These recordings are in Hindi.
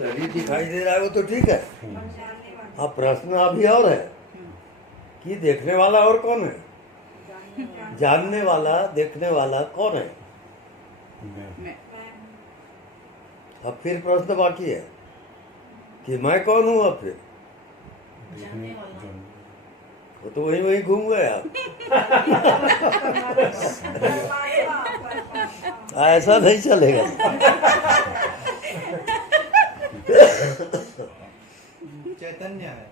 शरीर दिखाई दे रहा है वो तो ठीक है। अब प्रश्न अभी और है कि देखने वाला और कौन है? जानने वाला देखने वाला कौन है? मैं। अब फिर प्रश्न बाकी है कि मैं कौन हूँ। अब फिर वो तो वही वही घूम गए आप। ऐसा नहीं चलेगा। चैतन्य है।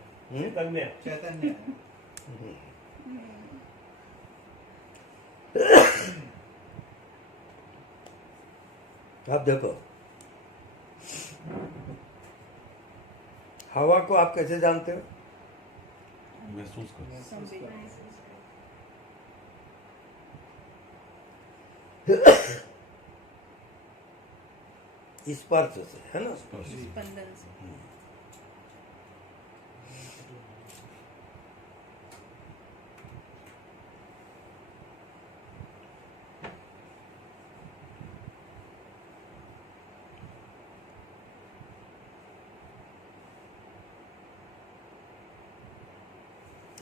चैतन्य है। अब देखो, हवा को आप कैसे जानते हो? महसूस कर। स्पर्श से, है ना? स्पंदन से।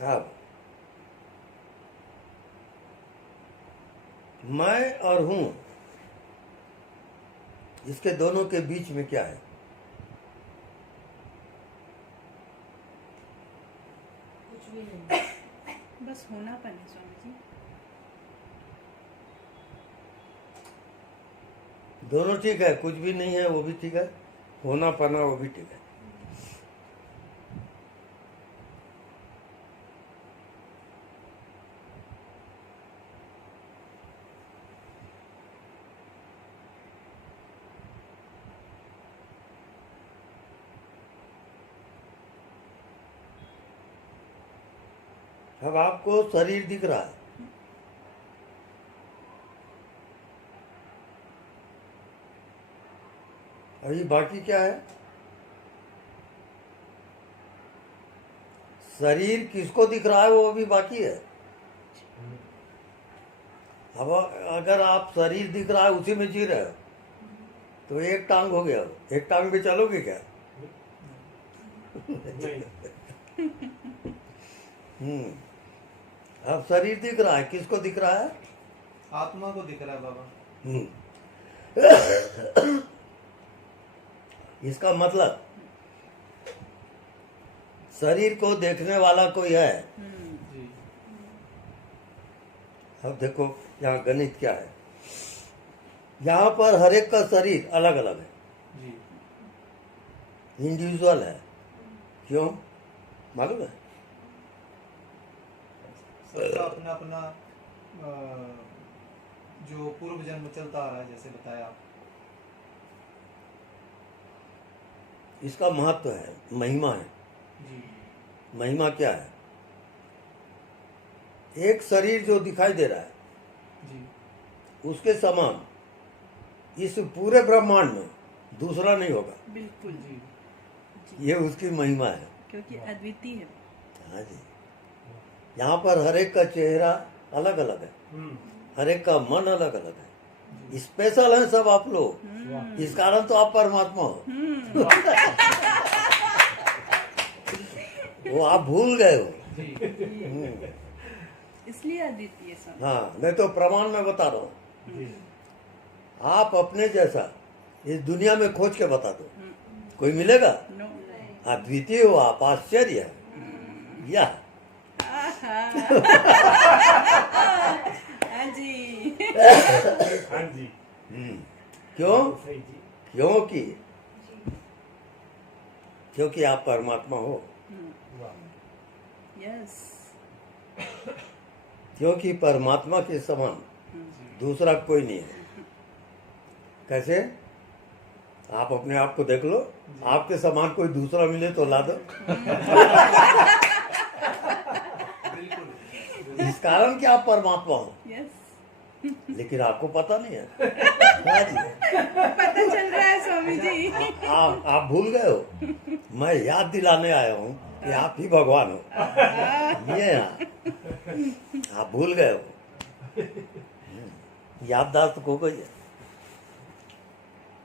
अब मैं और हूं, इसके दोनों के बीच में क्या है? कुछ भी नहीं। बस होनापन है स्वामी जी। दोनों ठीक है, कुछ भी नहीं है वो भी ठीक है, होना पाना वो भी ठीक है। अब आपको शरीर दिख रहा है, अभी बाकी क्या है? शरीर किसको दिख रहा है वो अभी बाकी है। अब अगर आप शरीर दिख रहा है उसी में जी रहे हो तो एक टांग हो गया, एक टांग पे चलोगे क्या? अब शरीर दिख रहा है, किसको दिख रहा है? आत्मा को दिख रहा है बाबा। इसका मतलब शरीर को देखने वाला कोई है। जी। अब देखो यहाँ गणित क्या है, यहाँ पर हर एक का शरीर अलग अलग है, जी। इंडिविजुअल है। क्यों मालूम है? सबका अपना अपना जो पूर्व जन्म चलता आ रहा है, जैसे बताया आप। इसका महत्व है, महिमा है। जी। महिमा क्या है? एक शरीर जो दिखाई दे रहा है जी। उसके समान इस पूरे ब्रह्मांड में दूसरा नहीं होगा। बिल्कुल जी। ये उसकी महिमा है। क्योंकि अद्वितीय है। हाँ जी, यहाँ पर हर एक का चेहरा अलग अलग है, हर एक का मन अलग अलग है, स्पेशल है सब आप लोग। इस कारण तो आप परमात्मा हो। वो आप भूल गए हो। इसलिए अद्वितीय स्वामी। हाँ, मैं तो प्रमाण में बता रहा हूँ। आप अपने जैसा इस दुनिया में खोज के बता दो, कोई मिलेगा? नो। अद्वितीय हो आप, आश्चर्य है। या हाँ जी। हाँ जी। क्यों? सही जी। क्योंकि आप परमात्मा हो। यस। क्योंकि परमात्मा के समान दूसरा कोई नहीं है। कैसे? आप अपने आप को देख लो, आपके समान कोई दूसरा मिले तो ला दो। इस कारण कि आप परमात्मा हो, यस। लेकिन आपको पता नहीं है। हाँ जी, पता चल रहा है स्वामी जी। आप भूल गए हो। मैं याद दिलाने आया हूँ कि आप ही भगवान हो। ये आप भूल गए हो। याददाश्त खो गई है।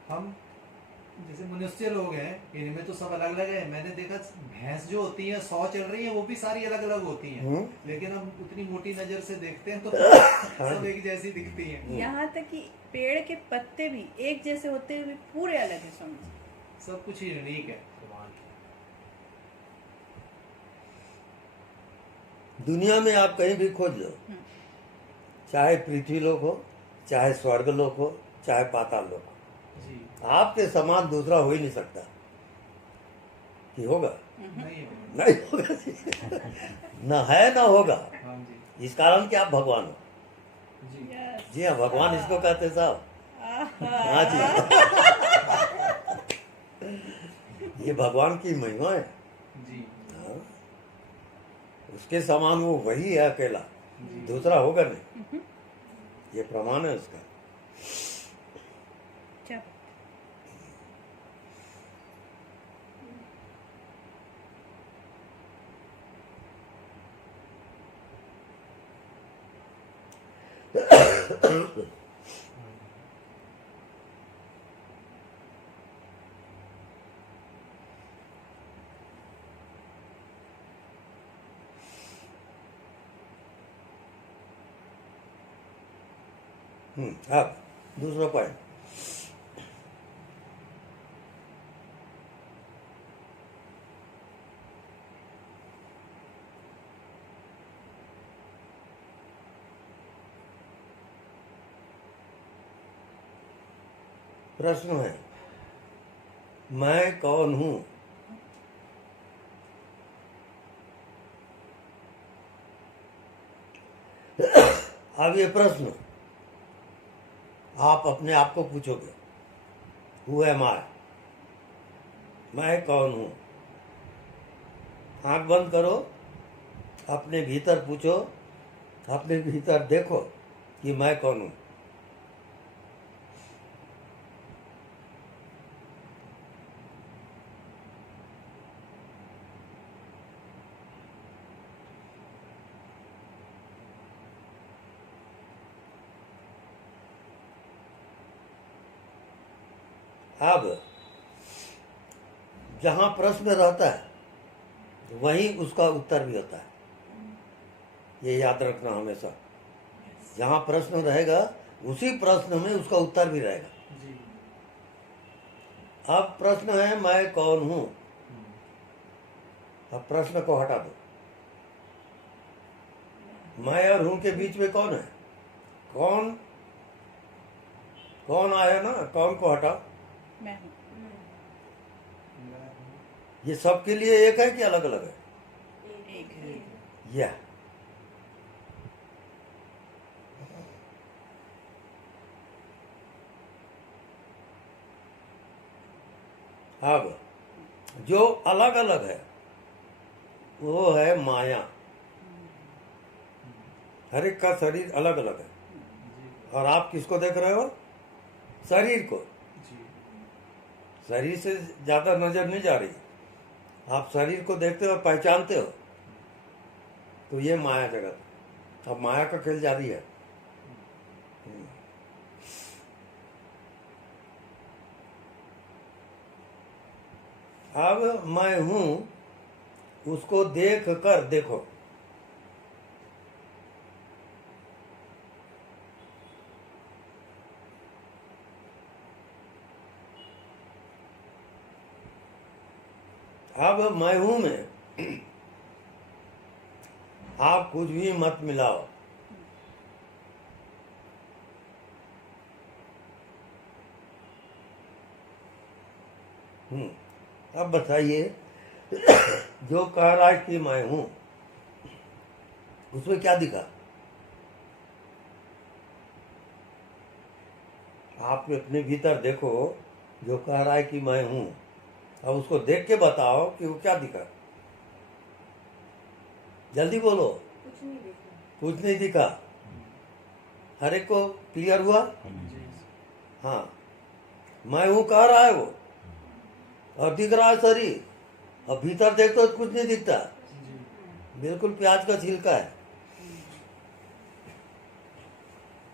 हम जैसे मनुष्य लोग हैं, इनमें तो सब अलग अलग है। मैंने देखा भैंस जो होती है 100 चल रही है, वो भी सारी अलग अलग होती हैं। लेकिन हम उतनी मोटी नजर से देखते हैं तो सब एक जैसी दिखती हैं। यहाँ तक कि पेड़ के पत्ते भी एक जैसे होते हुए पूरे अलग है स्वामी जी। सब कुछ यूनिक है। दुनिया में आप कहीं भी खोज लो, चाहे पृथ्वी लोक हो, चाहे स्वर्ग लोक हो, चाहे पाताल लोक हो, जी आपके समान दूसरा हो ही नहीं सकता। कि होगा? नहीं है। नहीं होगा। न है न होगा। हाँ जी इस कारण कि आप भगवान हो। जी Yes. जी हाँ, भगवान इसको कहते हैं साहब। हाँ जी। ये भगवान की महिमा है। जी हाँ। उसके समान वो वही है अकेला, दूसरा होगा नहीं। ये प्रमाण है उसका। क्या अब दूसरा पॉइंट। प्रश्न है, मैं कौन हूं? अब ये प्रश्न आप अपने आप को पूछोगे, हु एम आई? मैं कौन हूं? आंख बंद करो, अपने भीतर पूछो, अपने भीतर देखो कि मैं कौन हूं। अब जहां प्रश्न रहता है वहीं उसका उत्तर भी होता है। ये याद रखना हमेशा। जहां प्रश्न रहेगा उसी प्रश्न में उसका उत्तर भी रहेगा। जी अब प्रश्न है, मैं कौन हूं? अब प्रश्न को हटा दो। मैं और हूं के बीच में कौन है? कौन कौन आया ना, कौन को हटाओ। मैं हूँ। ये सबके लिए एक है कि अलग अलग है? एक है। यह अब जो अलग अलग है वो है माया। हर एक का शरीर अलग अलग है। और आप किसको देख रहे हो? शरीर को। जी शरीर से ज्यादा नजर नहीं जा रही। आप शरीर को देखते हो, पहचानते हो, तो ये माया जगत। अब माया का खेल जारी है। अब मैं हूं उसको देख कर देखो। अब मैं हूं में आप कुछ भी मत मिलाओ। अब बताइए, जो कह रहा है कि मैं हूं, उसमें क्या दिखा? आप अपने भीतर देखो, जो कह रहा है कि मैं हूं, अब उसको देख के बताओ कि वो क्या दिखा। जल्दी बोलो। कुछ नहीं देखा। कुछ नहीं दिखा। हर एक को क्लियर हुआ? जी हाँ, मैं हूं कह रहा है वो, और दिख रहा है शरीर, और भीतर देखते तो कुछ नहीं दिखता। जी बिल्कुल प्याज का छिलका है।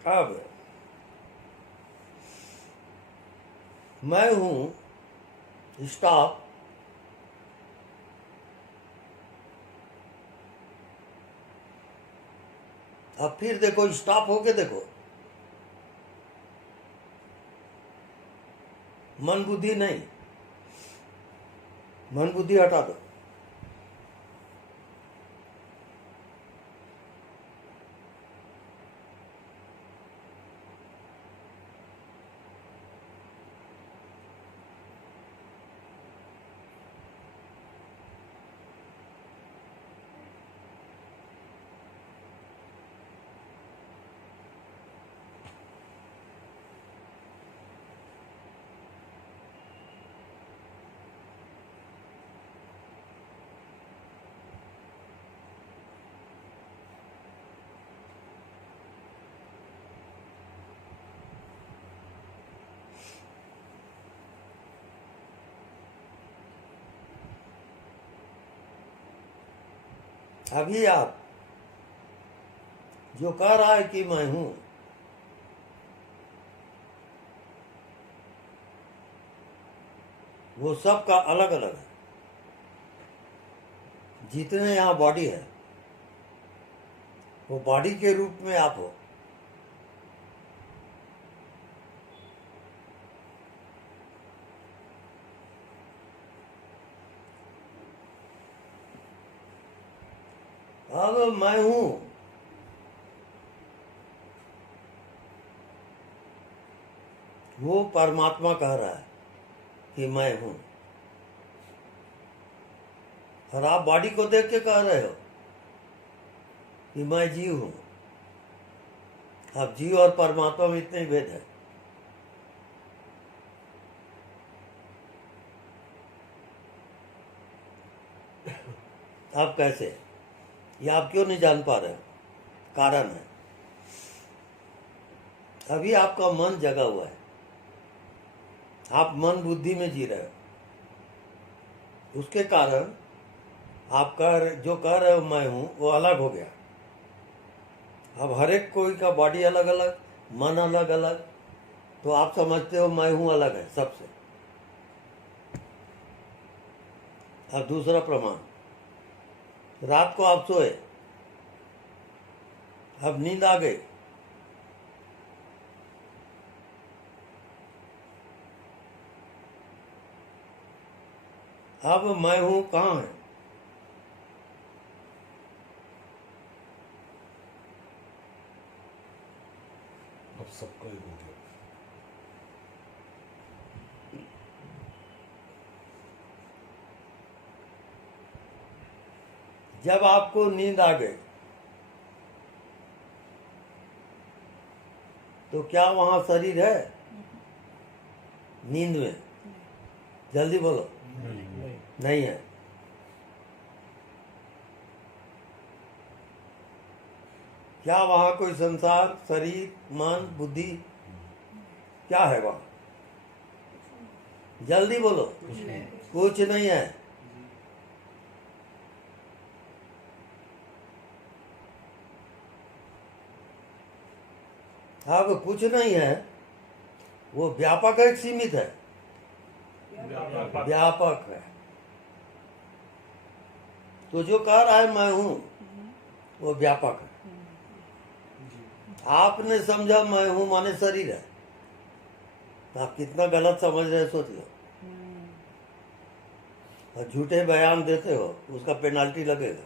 अब मैं हूं स्टॉप, अब फिर देखो, स्टॉप होके देखो, मन बुद्धि नहीं, मन बुद्धि हटा दो। अभी आप जो कह रहा है कि मैं हूं, वो सबका अलग अलग है। जितने यहां बॉडी है, वो बॉडी के रूप में आप हो। अब मैं हूं, वो परमात्मा कह रहा है कि मैं हूं, और आप बॉडी को देख के कह रहे हो कि मैं जीव हूं। अब जीव और परमात्मा में इतने ही भेद है। अब कैसे, ये आप क्यों नहीं जान पा रहे हो? कारण है, अभी आपका मन जगा हुआ है, आप मन बुद्धि में जी रहे हो। उसके कारण आप जो कह रहे हो मैं हूं, वो अलग हो गया। अब हर एक कोई का बॉडी अलग अलग, मन अलग अलग, तो आप समझते हो मैं हूं अलग है सबसे। अब दूसरा प्रमाण, रात को आप सोए, अब नींद आ गई, अब मैं हूं कहाँ है? अब सबका एक हो गया। जब आपको नींद आ गई, तो क्या वहां शरीर है? नींद में? जल्दी बोलो। नहीं है। क्या वहां कोई संसार, शरीर, मन, बुद्धि, क्या है वहां? जल्दी बोलो। कुछ नहीं है। अब कुछ नहीं है, वो व्यापक है, सीमित है? व्यापक है। तो जो कह रहा है मैं हूं, वो व्यापक है। आपने समझा मैं हूं माने शरीर है, तो आप कितना गलत समझ रहे सोच लो। और झूठे बयान देते हो, उसका पेनाल्टी लगेगा।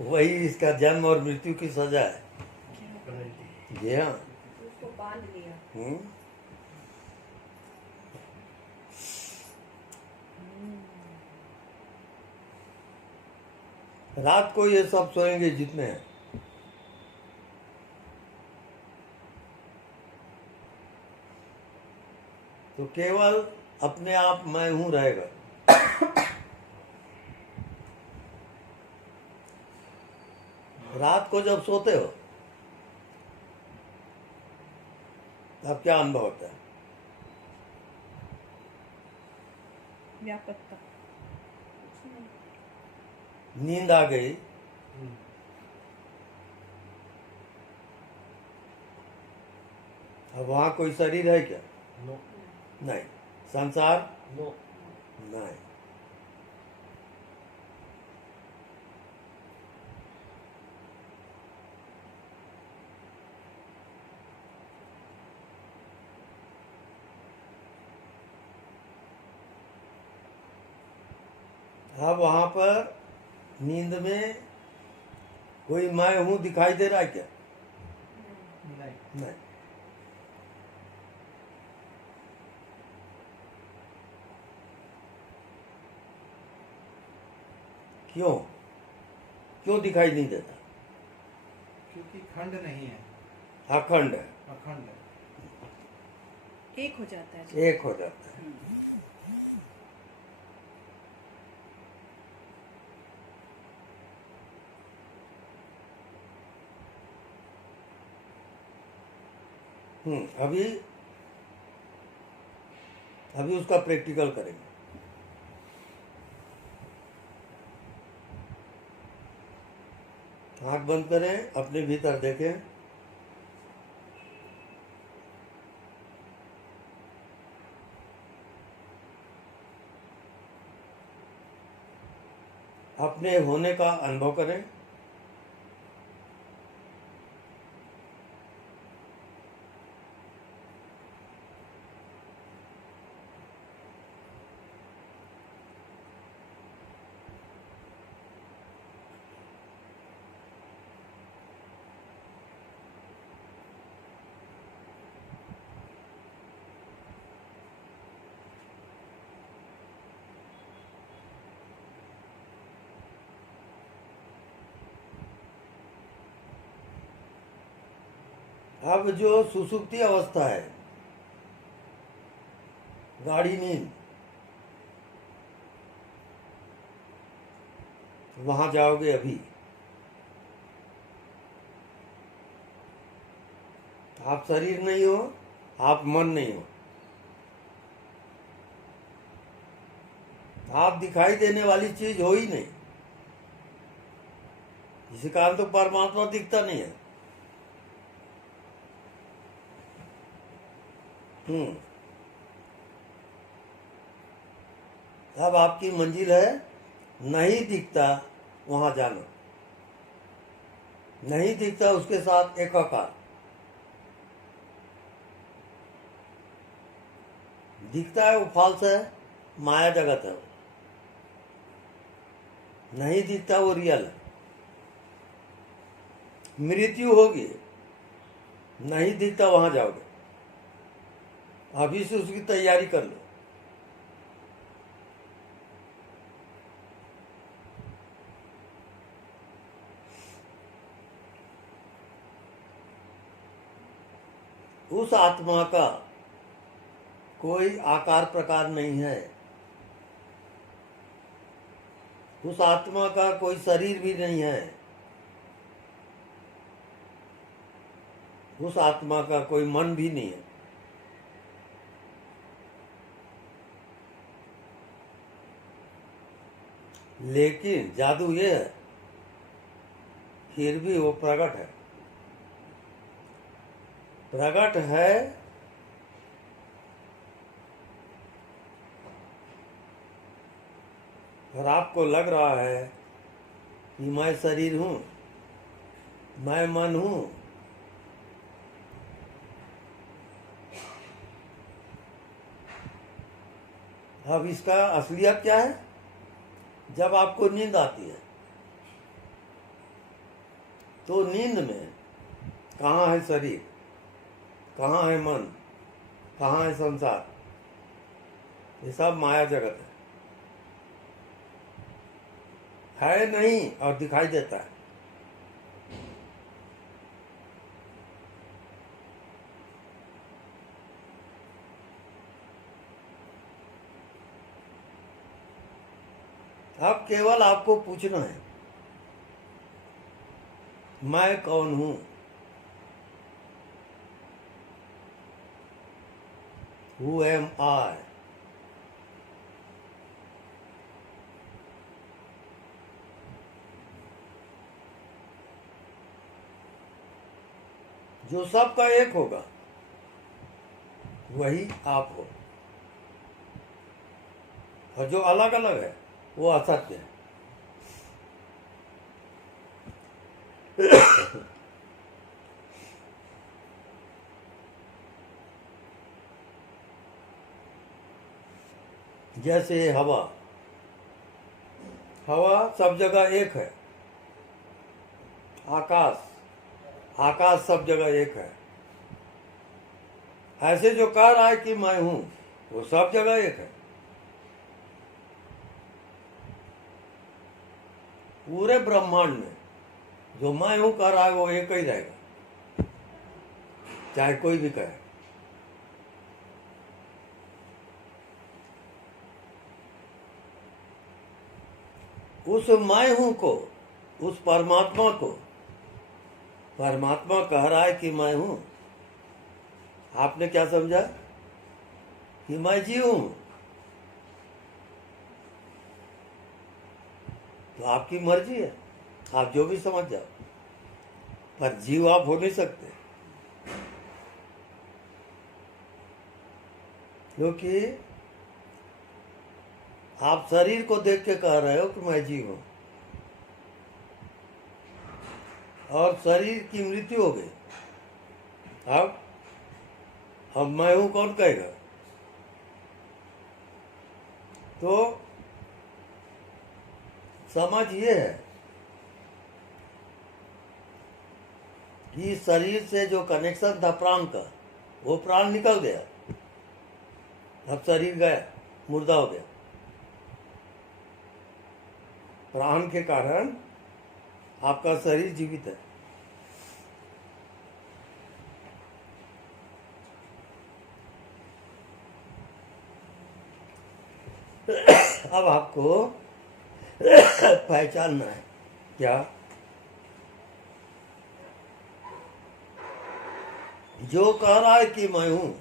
वही इसका जन्म और मृत्यु की सजा है। जी हाँ। उसको बांध लिया। रात को ये सब सोएंगे जितने हैं, तो केवल अपने आप मैं हूं रहेगा। रात को जब सोते हो, तब क्या अनुभव होता है? व्यापकता। नींद आ गई, अब वहाँ कोई शरीर है क्या? नो नहीं। संसार? नो नहीं। अब वहाँ पर नींद में कोई मैं हूँ दिखाई दे रहा है क्या? नहीं। नहीं। क्यों? क्यों दिखाई नहीं देता? क्योंकि खंड नहीं है, अखंड है, अखंड है। एक हो जाता है। एक हो जाता है। अभी अभी उसका प्रैक्टिकल करेंगे। आंख बंद करें, अपने भीतर देखें। अपने होने का अनुभव करें। अब जो सुसुप्ति अवस्था है, गाढ़ी नींद, वहां जाओगे अभी। आप शरीर नहीं हो, आप मन नहीं हो, आप दिखाई देने वाली चीज हो ही नहीं। इसी कारण तो परमात्मा दिखता नहीं है। अब आपकी मंजिल है, नहीं दिखता वहां जाना, नहीं दिखता उसके साथ एकाकार। दिखता है वो फॉल्स है, माया जगत है। नहीं दिखता वो रियल है। मृत्यु होगी, नहीं दिखता वहां जाओगे। अभी से उसकी तैयारी कर लो। उस आत्मा का कोई आकार प्रकार नहीं है, उस आत्मा का कोई शरीर भी नहीं है, उस आत्मा का कोई मन भी नहीं है। लेकिन जादू ये है, फिर भी वो प्रकट है। प्रकट है और आपको लग रहा है कि मैं शरीर हूं, मैं मन हूं। अब इसका असलियत क्या है? जब आपको नींद आती है तो नींद में कहाँ है शरीर, कहाँ है मन, कहाँ है संसार? ये सब माया जगत है नहीं और दिखाई देता है। अब केवल आपको पूछना है, मैं कौन हूं? Who am I? जो सबका एक होगा, वही आप हो, और जो अलग अलग है वो असत्य है। जैसे हवा, हवा सब जगह एक है। आकाश, आकाश सब जगह एक है। ऐसे जो कह रहा है कि मैं हूं, वो सब जगह एक है। पूरे ब्रह्मांड में जो मैं हूं कह रहा है वो एक ही रहेगा, चाहे कोई भी कहे। उस मैं हूं को, उस परमात्मा को, परमात्मा कह रहा है कि मैं हूं। आपने क्या समझा कि मैं जीव हूं? तो आपकी मर्जी है, आप जो भी समझ जाओ, पर जीव आप हो नहीं सकते, क्योंकि आप शरीर को देख के कह रहे हो कि मैं जीव हूं, और शरीर की मृत्यु हो गई। अब मैं हूं कौन कहेगा? तो समझ ये है कि शरीर से जो कनेक्शन था प्राण का, वो प्राण निकल गया। अब शरीर गया, मुर्दा हो गया। प्राण के कारण आपका शरीर जीवित है। अब आपको पहचानना है क्या? जो कह रहा है कि मैं हूं,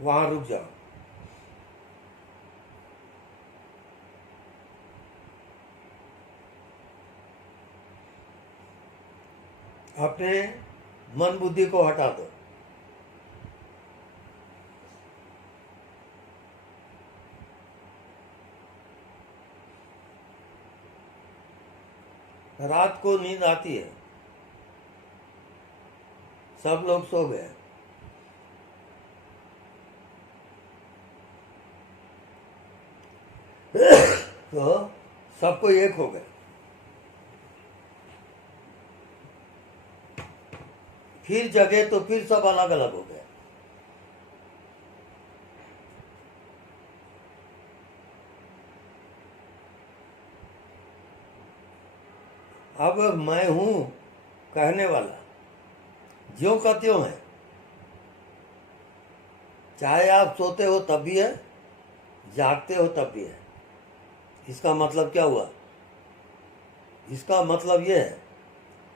वहां रुक जाओ। अपने मन बुद्धि को हटा दो। रात को नींद आती है, सब लोग सो गए, तो सबको एक हो गए। फिर जगे तो फिर सब अलग अलग हो गए। अब मैं हूं कहने वाला ज्यों का त्यों है, चाहे आप सोते हो तब भी है, जागते हो तब भी है। इसका मतलब क्या हुआ? इसका मतलब यह है,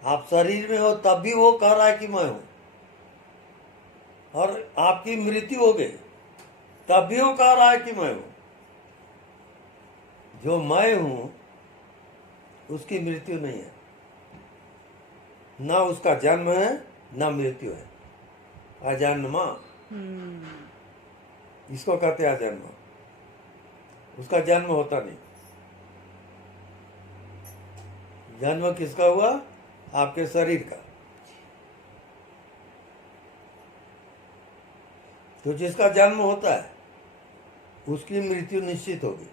आप शरीर में हो तब भी वो कह रहा है कि मैं हूं, और आपकी मृत्यु हो गई तब भी वो कह रहा है कि मैं हूं। जो मैं हूं उसकी मृत्यु नहीं है, ना उसका जन्म है ना मृत्यु है। अजन्मा, इसको कहते हैं अजन्मा। उसका जन्म होता नहीं। जन्म किसका हुआ? आपके शरीर का। तो जिसका जन्म होता है उसकी मृत्यु निश्चित होगी।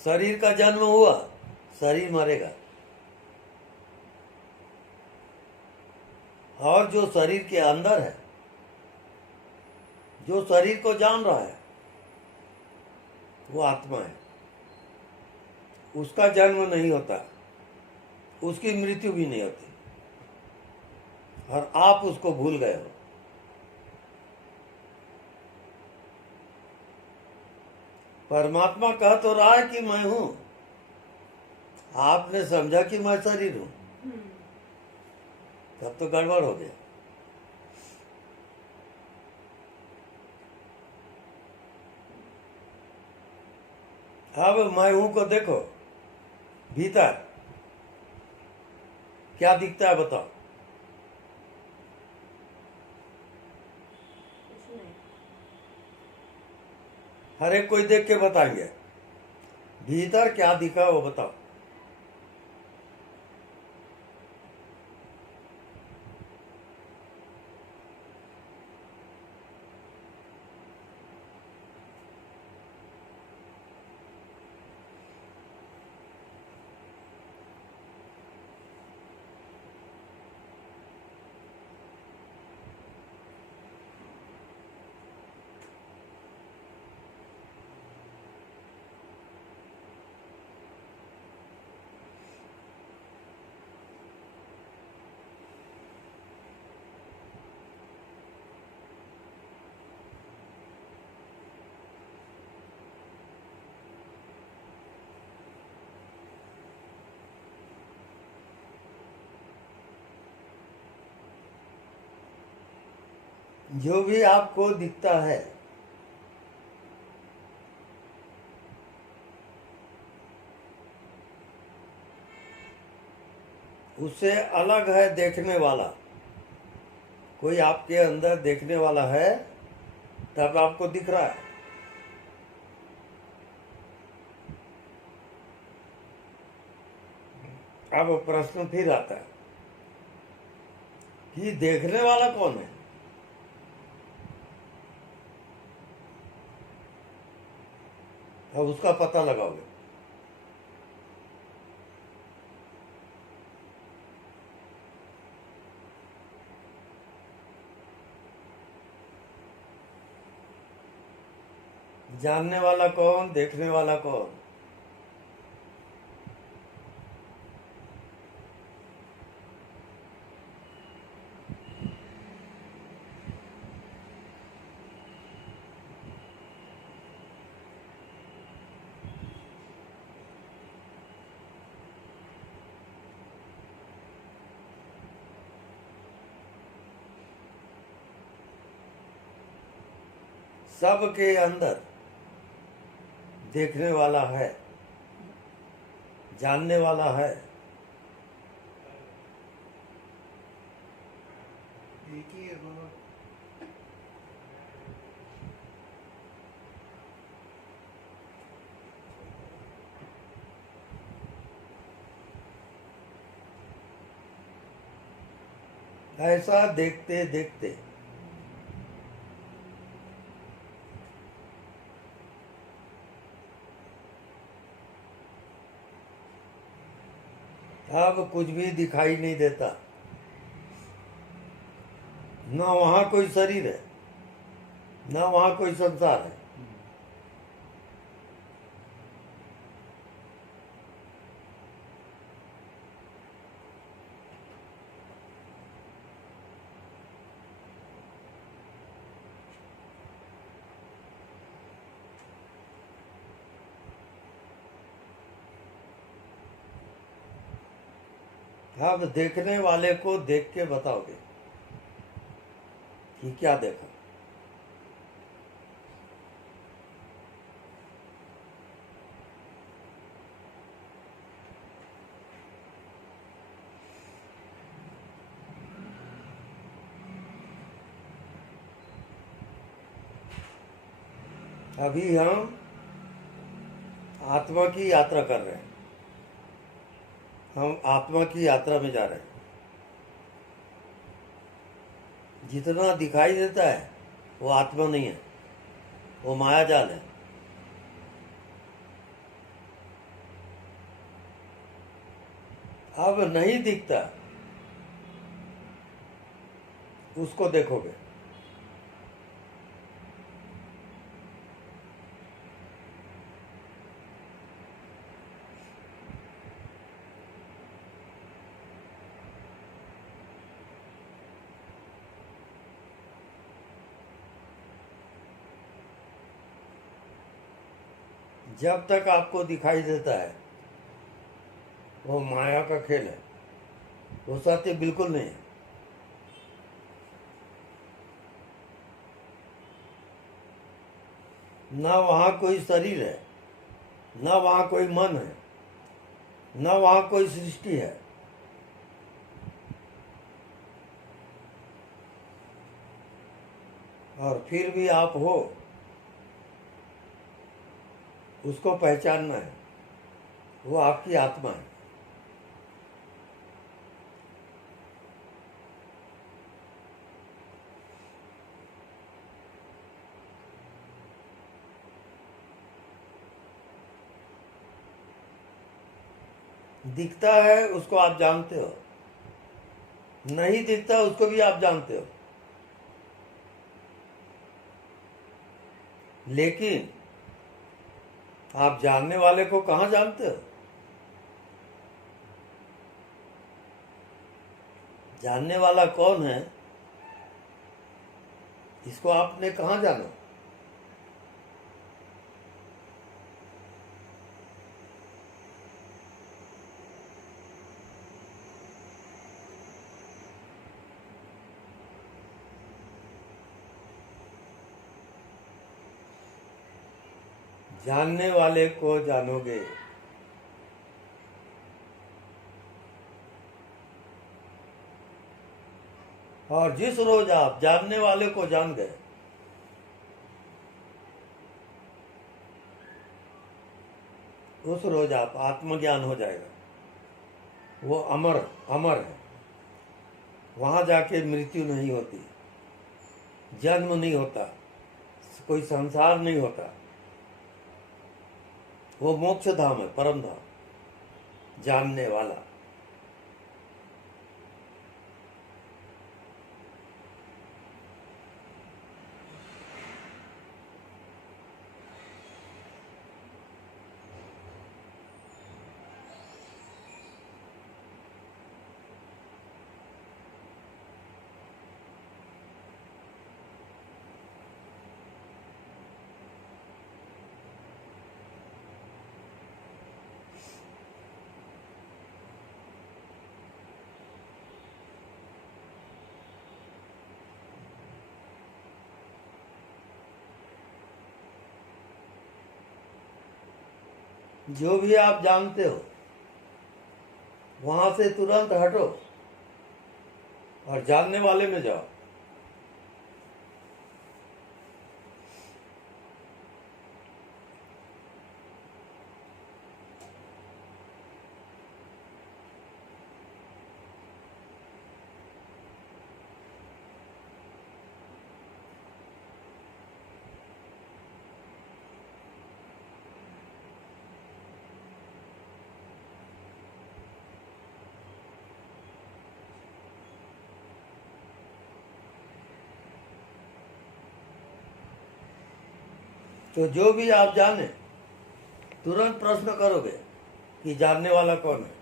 शरीर का जन्म हुआ, शरीर मरेगा। और जो शरीर के अंदर है, जो शरीर को जान रहा है, वो आत्मा है। उसका जन्म नहीं होता, उसकी मृत्यु भी नहीं होती, और आप उसको भूल गए हो। परमात्मा कह तो रहा है कि मैं हूं, आपने समझा कि मैं शरीर हूं, तब तो गड़बड़ हो गया। अब मैं हूं को देखो भीतर, क्या दिखता है बताओ? कुछ नहीं। हर एक कोई देख के बताएंगे भीतर क्या दिखा वो बताओ। जो भी आपको दिखता है उससे अलग है देखने वाला। कोई आपके अंदर देखने वाला है तब आपको दिख रहा है। अब प्रश्न फिर आता है कि देखने वाला कौन है? अब उसका पता लगाओगे। जानने वाला कौन, देखने वाला कौन? सबके अंदर देखने वाला है, जानने वाला है। एक ही है दोनों। ऐसा देखते देखते अब कुछ भी दिखाई नहीं देता। न वहां कोई शरीर है, न वहां कोई संसार है। अब देखने वाले को देख के बताओगे कि क्या देखा। अभी हम आत्मा की यात्रा कर रहे हैं। हम आत्मा की यात्रा में जा रहे हैं। जितना दिखाई देता है वो आत्मा नहीं है, वो मायाजाल है। अब नहीं दिखता, उसको देखोगे। जब तक आपको दिखाई देता है वो माया का खेल है, वो सत्य बिल्कुल नहीं है। न वहां कोई शरीर है, न वहां कोई मन है, न वहां कोई सृष्टि है, और फिर भी आप हो, उसको पहचानना है। वो आपकी आत्मा है। दिखता है उसको आप जानते हो, नहीं दिखता उसको भी आप जानते हो, लेकिन आप जानने वाले को कहाँ जानते हो? जानने वाला कौन है, इसको आपने कहाँ जाना? जानने वाले को जानोगे। और जिस रोज आप जानने वाले को जान गए, उस रोज आप आत्मज्ञान हो जाएगा। वो अमर अमर है। वहां जाके मृत्यु नहीं होती, जन्म नहीं होता, कोई संसार नहीं होता। वो मोक्ष धाम है, परम धाम, जानने वाला। जो भी आप जानते हो वहां से तुरंत हटो और जानने वाले में जाओ। तो जो भी आप जाने, तुरंत प्रश्न करोगे कि जानने वाला कौन है।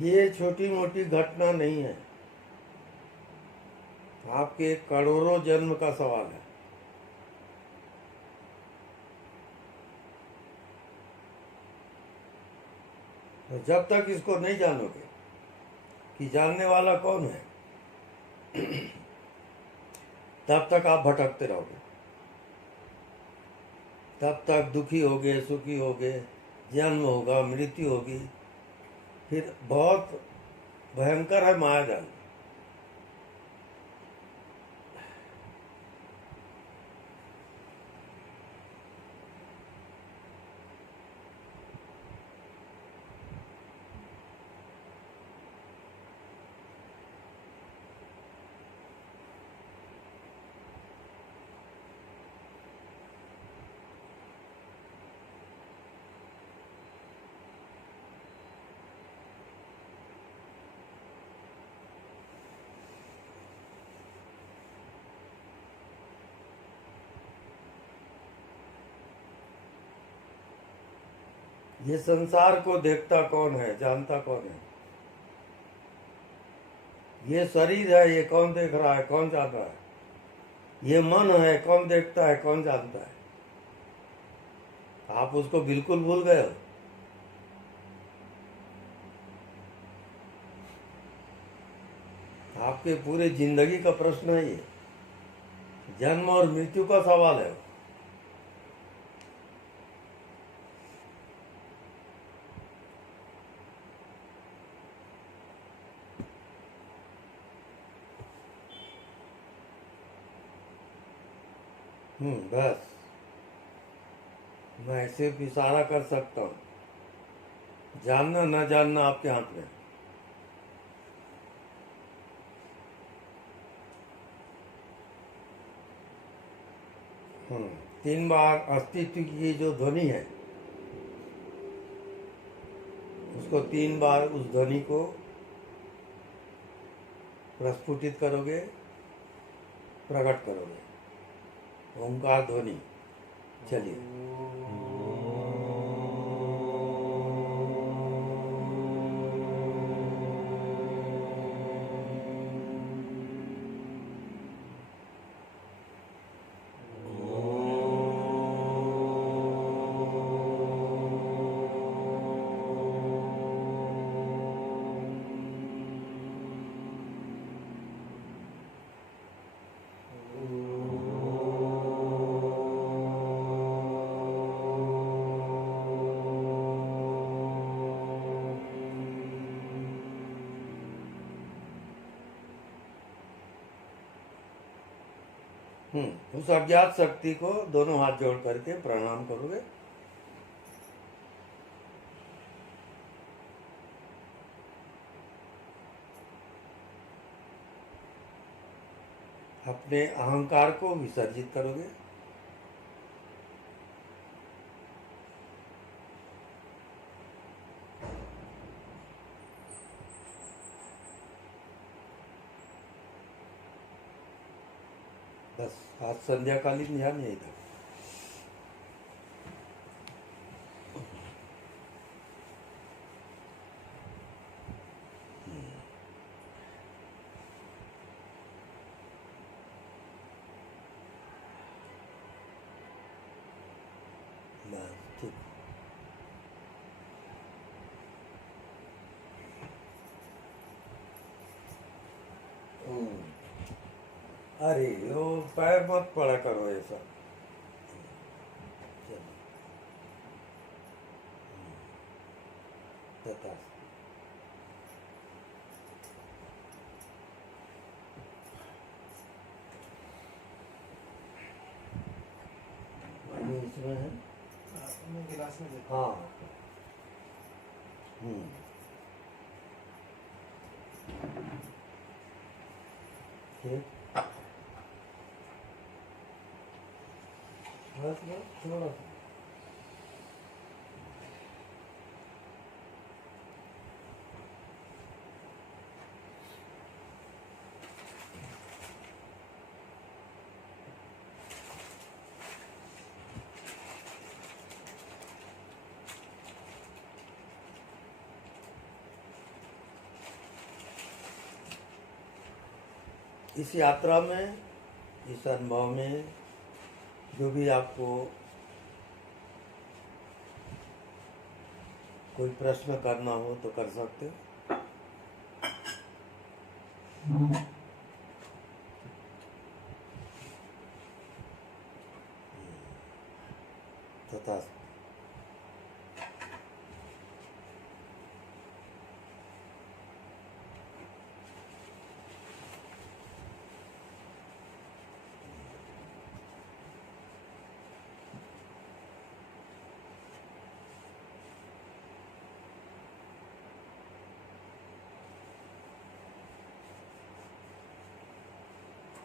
ये छोटी मोटी घटना नहीं है, आपके करोड़ों जन्म का सवाल है। तो जब तक इसको नहीं जानोगे कि जानने वाला कौन है, तब तक आप भटकते रहोगे, तब तक दुखी होगे, सुखी होगे, जन्म होगा, मृत्यु होगी, फिर बहुत भयंकर है मायाजाल। ये संसार को देखता कौन है, जानता कौन है? ये शरीर है, ये कौन देख रहा है, कौन जान रहा है? ये मन है, कौन देखता है, कौन जानता है? आप उसको बिल्कुल भूल गए हो। आपके पूरे जिंदगी का प्रश्न है ये, जन्म और मृत्यु का सवाल है। बस मैं सिर्फ इशारा कर सकता हूँ, जानना न जानना आपके हाथ में। 3 बार अस्तित्व की जो ध्वनि है, उसको 3 बार उस ध्वनि को प्रस्फुटित करोगे, प्रकट करोगे। ओंकार ध्वनि। चलिए। उस अज्ञात शक्ति को दोनों हाथ जोड़ करके प्रणाम करोगे। अपने अहंकार को विसर्जित करोगे। बस आज संध्याकालीन ध्यान यही था। बस ठीक। अरे वो पैर मत पड़ा करो ऐसा। चलो। तथा पानी इसमें है। गिलास में देते हाँ। ठीक। बस थोड़ा सा। इस यात्रा में, इस अनुभव में जो भी आपको कोई प्रश्न करना हो तो कर सकते हो। तथा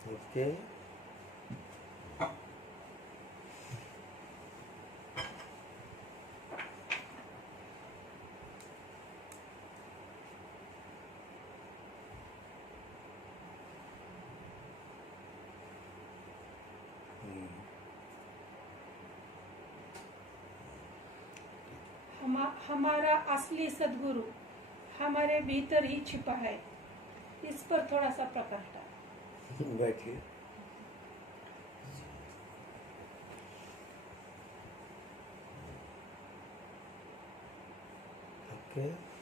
ओके। हमारा असली सदगुरु हमारे भीतर ही छिपा है। इस पर थोड़ा सा प्रकाश डाल। बैठिए। ओके।